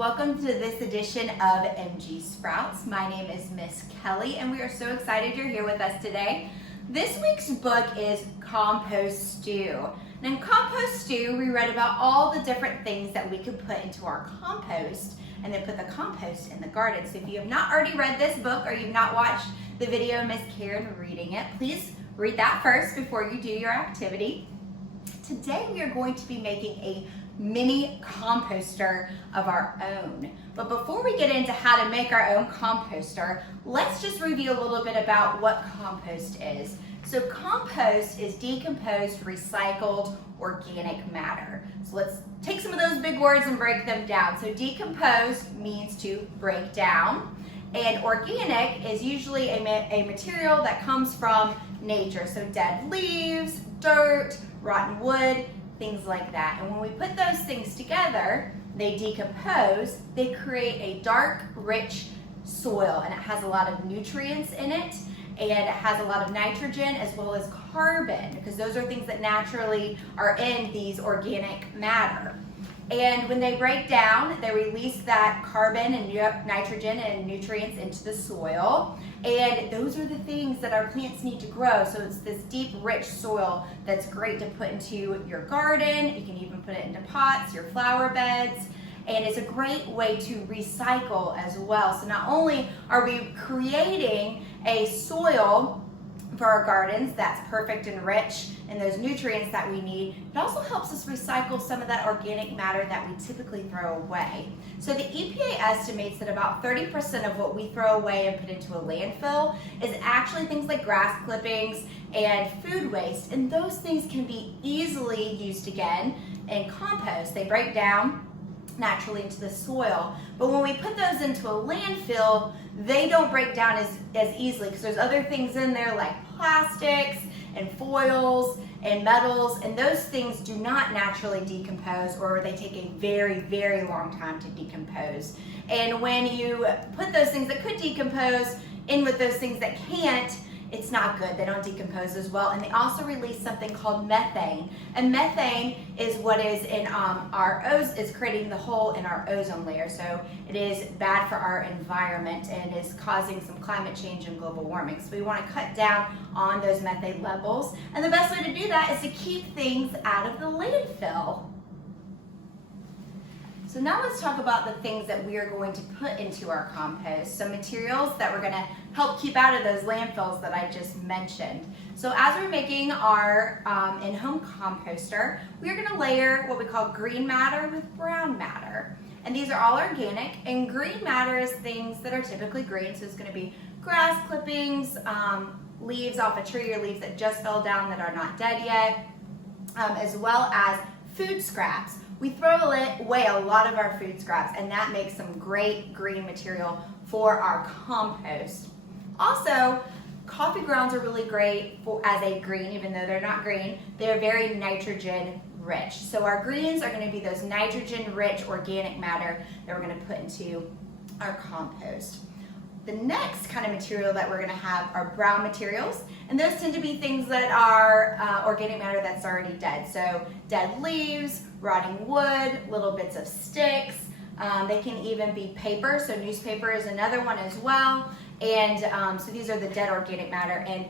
Welcome to this edition of MG Sprouts. My name is Miss Kelly and we are so excited you're here with us today. This week's book is Compost Stew. And in Compost Stew, we read about all the different things that we could put into our compost and then put the compost in the garden. So if you have not already read this book or you've not watched the video of Miss Karen reading it, please read that first before you do your activity. Today we are going to be making a mini composter of our own. But before we get into how to make our own composter, let's just review a little bit about what compost is. So compost is decomposed, recycled, organic matter. So let's take some of those big words and break them down. So decomposed means to break down, and organic is usually a material that comes from nature. So dead leaves, dirt, rotten wood, things like that. And when we put those things together, they decompose, they create a dark, rich soil, and it has a lot of nutrients in it, and it has a lot of nitrogen as well as carbon, because those are things that naturally are in these organic matter. And when they break down, they release that carbon and nitrogen and nutrients into the soil. And those are the things that our plants need to grow. So it's this deep, rich soil that's great to put into your garden. You can even put it into pots, your flower beds. And it's a great way to recycle as well. So not only are we creating a soil for our gardens that's perfect and rich and those nutrients that we need, it also helps us recycle some of that organic matter that we typically throw away. So the EPA estimates that about 30% of what we throw away and put into a landfill is actually things like grass clippings and food waste, and those things can be easily used again in compost. They break down naturally into the soil, but when we put those into a landfill, they don't break down as easily because there's other things in there like plastics and foils and metals, and those things do not naturally decompose, or they take a very, very long time to decompose. And when you put those things that could decompose in with those things that can't, it's not good. They don't decompose as well. And they also release something called methane. And methane is what is in is creating the hole in our ozone layer. So it is bad for our environment and is causing some climate change and global warming. So we want to cut down on those methane levels. And the best way to do that is to keep things out of the landfill. So now let's talk about the things that we are going to put into our compost. Some materials that we're going to help keep out of those landfills that I just mentioned. So as we're making our in-home composter, we are going to layer what we call green matter with brown matter. And these are all organic, and green matter is things that are typically green. So it's going to be grass clippings, leaves off a tree, or leaves that just fell down that are not dead yet, as well as food scraps. We throw away a lot of our food scraps, and that makes some great green material for our compost. Also, coffee grounds are really great as a green, even though they're not green. They're very nitrogen rich. So our greens are going to be those nitrogen rich organic matter that we're going to put into our compost. The next kind of material that we're going to have are brown materials, and those tend to be things that are organic matter that's already dead. So dead leaves, rotting wood, little bits of sticks. They can even be paper, so newspaper is another one as well. And so these are the dead organic matter. And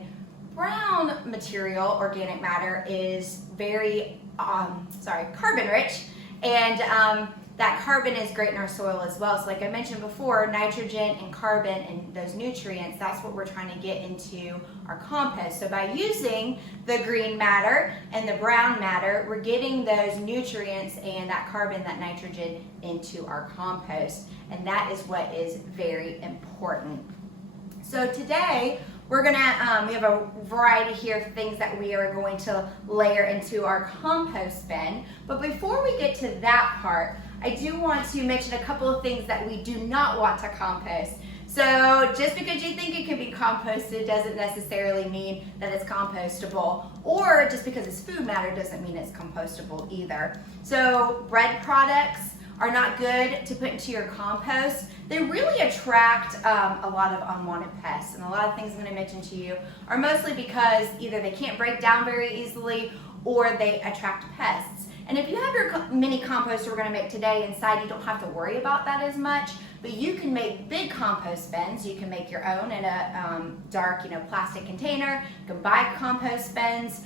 brown material, organic matter, is very carbon rich, and that carbon is great in our soil as well. So like I mentioned before, nitrogen and carbon and those nutrients, that's what we're trying to get into our compost. So by using the green matter and the brown matter, we're getting those nutrients and that carbon, that nitrogen into our compost. And that is what is very important. So today, we're gonna, we have a variety here of things that we are going to layer into our compost bin. But before we get to that part, I do want to mention a couple of things that we do not want to compost. So just because you think it can be composted doesn't necessarily mean that it's compostable, or just because it's food matter doesn't mean it's compostable either. So bread products are not good to put into your compost. They really attract a lot of unwanted pests, and a lot of things I'm going to mention to you are mostly because either they can't break down very easily or they attract pests. And if you have your mini composter we're gonna make today inside, you don't have to worry about that as much, but you can make big compost bins. You can make your own in a dark, plastic container. You can buy compost bins,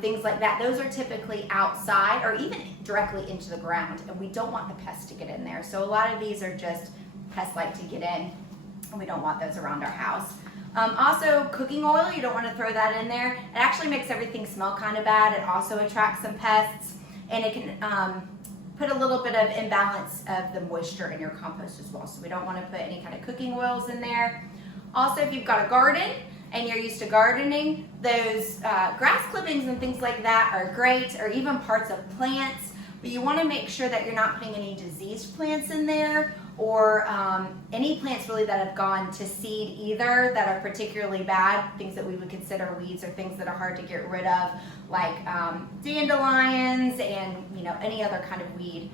things like that. Those are typically outside or even directly into the ground, and we don't want the pests to get in there. So a lot of these are just pests like to get in, and we don't want those around our house. Also, cooking oil, you don't want to throw that in there. It actually makes everything smell kind of bad. It also attracts some pests, and it can put a little bit of imbalance of the moisture in your compost as well. So we don't want to put any kind of cooking oils in there. Also, if you've got a garden and you're used to gardening, those grass clippings and things like that are great, or even parts of plants, but you want to make sure that you're not putting any diseased plants in there, or any plants really that have gone to seed either, that are particularly bad, things that we would consider weeds or things that are hard to get rid of, like dandelions and any other kind of weed.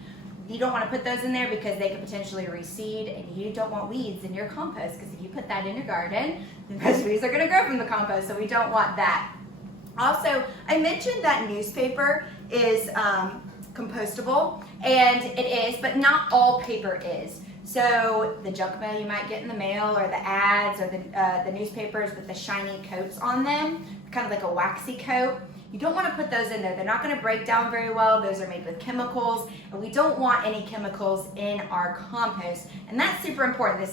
You don't want to put those in there because they could potentially reseed, and you don't want weeds in your compost, because if you put that in your garden, those weeds are going to grow from the compost, so we don't want that. Also, I mentioned that newspaper is compostable, and it is, but not all paper is. So the junk mail you might get in the mail, or the ads, or the newspapers with the shiny coats on them, kind of like a waxy coat, you don't want to put those in there. They're not going to break down very well. Those are made with chemicals, and we don't want any chemicals in our compost, and that's super important.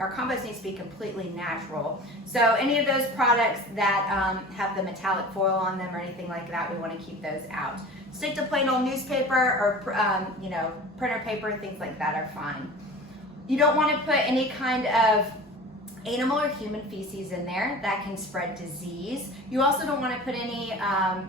Our compost needs to be completely natural. So any of those products that have the metallic foil on them or anything like that, we want to keep those out. Stick to plain old newspaper or printer paper, things like that are fine. You don't want to put any kind of animal or human feces in there. That can spread disease. You also don't want to put any,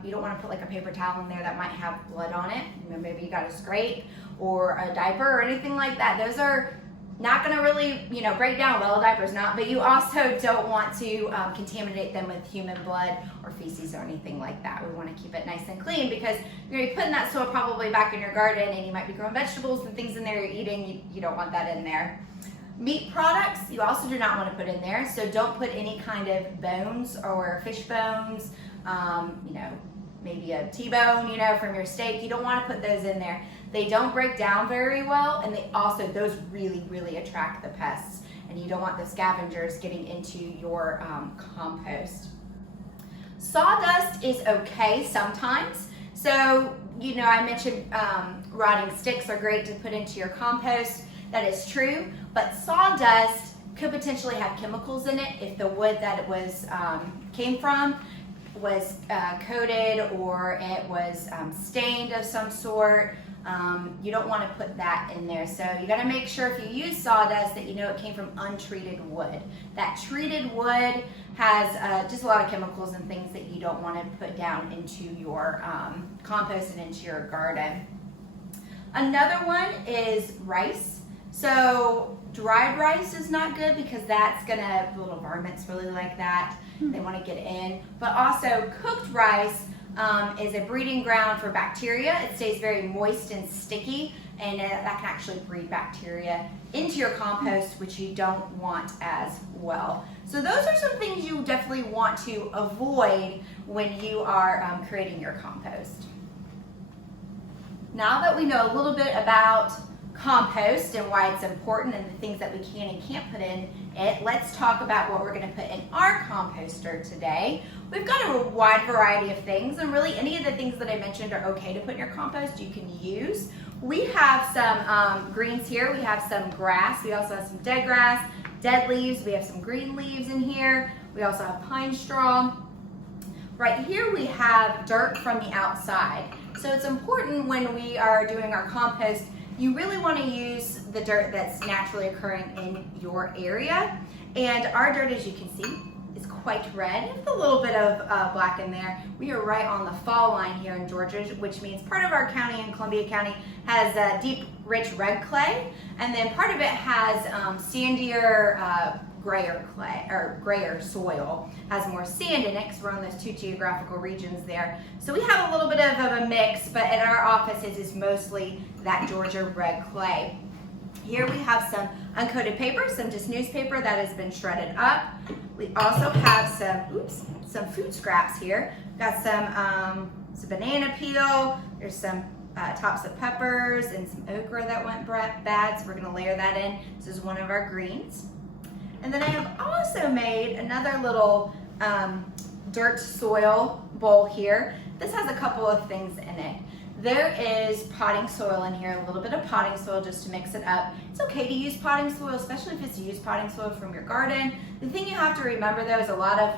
you don't want to put like a paper towel in there that might have blood on it. Maybe you got a scrape or a diaper or anything like that. Those are not going to really, break down well. A diaper's not, but you also don't want to contaminate them with human blood or feces or anything like that. We want to keep it nice and clean, because you're going to be putting that soil probably back in your garden, and you might be growing vegetables and things in there you're eating. You don't want that in there. Meat products, you also do not want to put in there, so don't put any kind of bones or fish bones, maybe a T-bone, from your steak. You don't want to put those in there. They don't break down very well, and those really, really attract the pests, and you don't want the scavengers getting into your compost. Sawdust is okay sometimes. So, I mentioned rotting sticks are great to put into your compost. That is true, but sawdust could potentially have chemicals in it if the wood that it was came from was coated, or it was stained of some sort. You don't want to put that in there. So you got to make sure if you use sawdust that it came from untreated wood. That treated wood has just a lot of chemicals and things that you don't want to put down into your compost and into your garden. Another one is rice. So dried rice is not good, because that's gonna, little varmints really like that. They want to get in. But also cooked rice is a breeding ground for bacteria. It stays very moist and sticky, and that can actually breed bacteria into your compost, which you don't want as well. So those are some things you definitely want to avoid when you are creating your compost. Now that we know a little bit about compost and why it's important and the things that we can and can't put in it, let's talk about what we're going to put in our composter today. We've got a wide variety of things, and really any of the things that I mentioned are okay to put in your compost. You can use. We have some greens here. We have some grass. We also have some dead grass, dead leaves. We have some green leaves in here. We also have pine straw. Right here we have dirt from the outside. So it's important when we are doing our compost, you really want to use the dirt that's naturally occurring in your area. And our dirt, as you can see, is quite red with a little bit of black in there. We are right on the fall line here in Georgia, which means part of our county in Columbia County has deep, rich red clay, and then part of it has sandier, grayer clay, or grayer soil, has more sand in it, because we're on those two geographical regions there. So we have a little bit of a mix, but in our office it is mostly that Georgia red clay. Here we have some uncoated paper, some just newspaper that has been shredded up. We also have some food scraps here. Got some banana peel, there's some tops of peppers and some okra that went bad, so we're gonna layer that in. This is one of our greens. And then I have also made another little dirt soil bowl here. This has a couple of things in it. There is potting soil in here, a little bit of potting soil just to mix it up. It's okay to use potting soil, especially if it's used potting soil from your garden. The thing you have to remember though is a lot of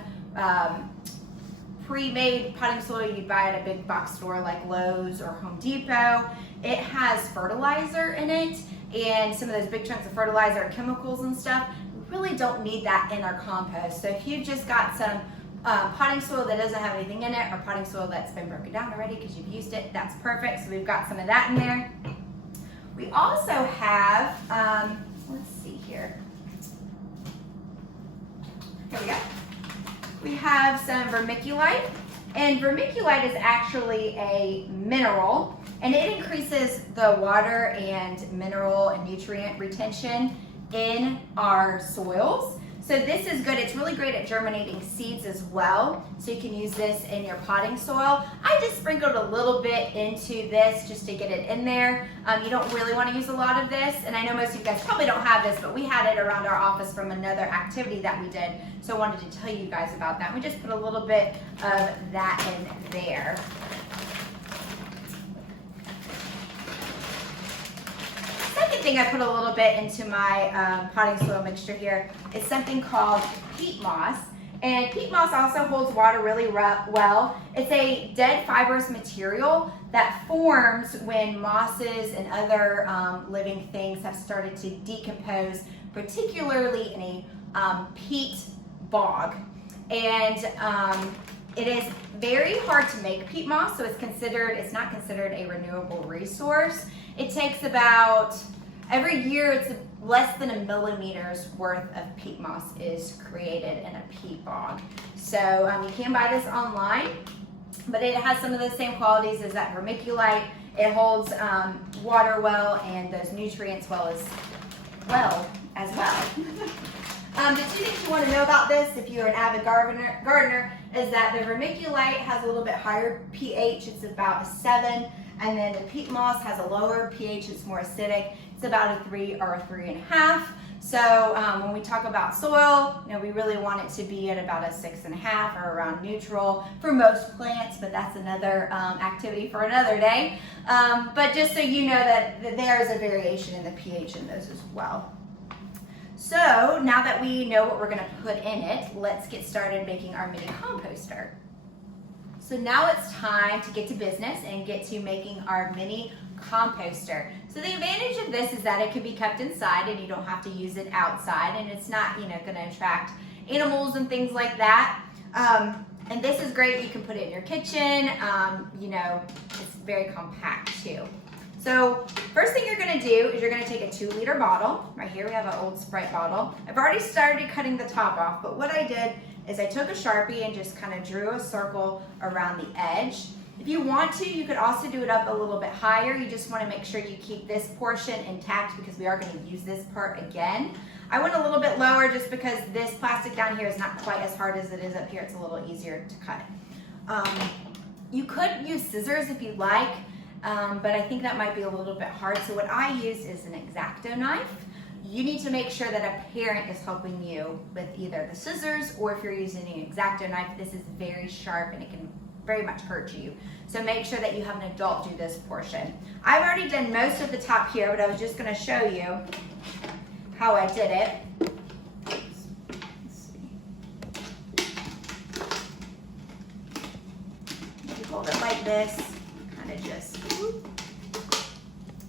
pre-made potting soil you buy at a big box store like Lowe's or Home Depot. It has fertilizer in it, and some of those big chunks of fertilizer are chemicals and stuff. We really don't need that in our compost. So if you've just got some potting soil that doesn't have anything in it, or potting soil that's been broken down already because you've used it, that's perfect. So we've got some of that in there. We also have, let's see here. Here we go. We have some vermiculite, and vermiculite is actually a mineral, and it increases the water and mineral and nutrient retention in our soils. So this is good. It's really great at germinating seeds as well. So you can use this in your potting soil. I just sprinkled a little bit into this just to get it in there. You don't really want to use a lot of this. And I know most of you guys probably don't have this, but we had it around our office from another activity that we did. So I wanted to tell you guys about that. We just put a little bit of that in there. Second thing I put a little bit into my potting soil mixture here is something called peat moss. And peat moss also holds water really well. It's a dead fibrous material that forms when mosses and other living things have started to decompose, particularly in a peat bog. And it is very hard to make peat moss, so it's not considered a renewable resource. It takes about, every year it's less than 1 millimeter's worth of peat moss is created in a peat bog. So you can buy this online, but it has some of the same qualities as that vermiculite. It holds water well and those nutrients as well. The two things you want to know about this, if you're an avid gardener, is that the vermiculite has a little bit higher pH. It's about a 7. And then the peat moss has a lower pH, it's more acidic. It's about a 3 or a 3.5. So when we talk about soil, we really want it to be at about a 6.5 or around neutral for most plants, but that's another activity for another day. But just so you know that there is a variation in the pH in those as well. So now that we know what we're gonna put in it, let's get started making our mini composter. So now it's time to get to business and get to making our mini composter. So the advantage of this is that it can be kept inside and you don't have to use it outside, and it's not, gonna attract animals and things like that. And this is great. You can put it in your kitchen. It's very compact too. So first thing you're gonna do is you're gonna take a 2-liter bottle. Right here we have an old Sprite bottle. I've already started cutting the top off, but what I did is I took a Sharpie and just kind of drew a circle around the edge. If you want to, you could also do it up a little bit higher. You just want to make sure you keep this portion intact because we are going to use this part again. I went a little bit lower just because this plastic down here is not quite as hard as it is up here. It's a little easier to cut. You could use scissors if you like, but I think that might be a little bit hard. So what I used is an X-Acto knife. You need to make sure that a parent is helping you with either the scissors, or if you're using an X-Acto knife, this is very sharp and it can very much hurt you. So make sure that you have an adult do this portion. I've already done most of the top here, but I was just gonna show you how I did it. Let's see. You hold it like this, kind of just whoop,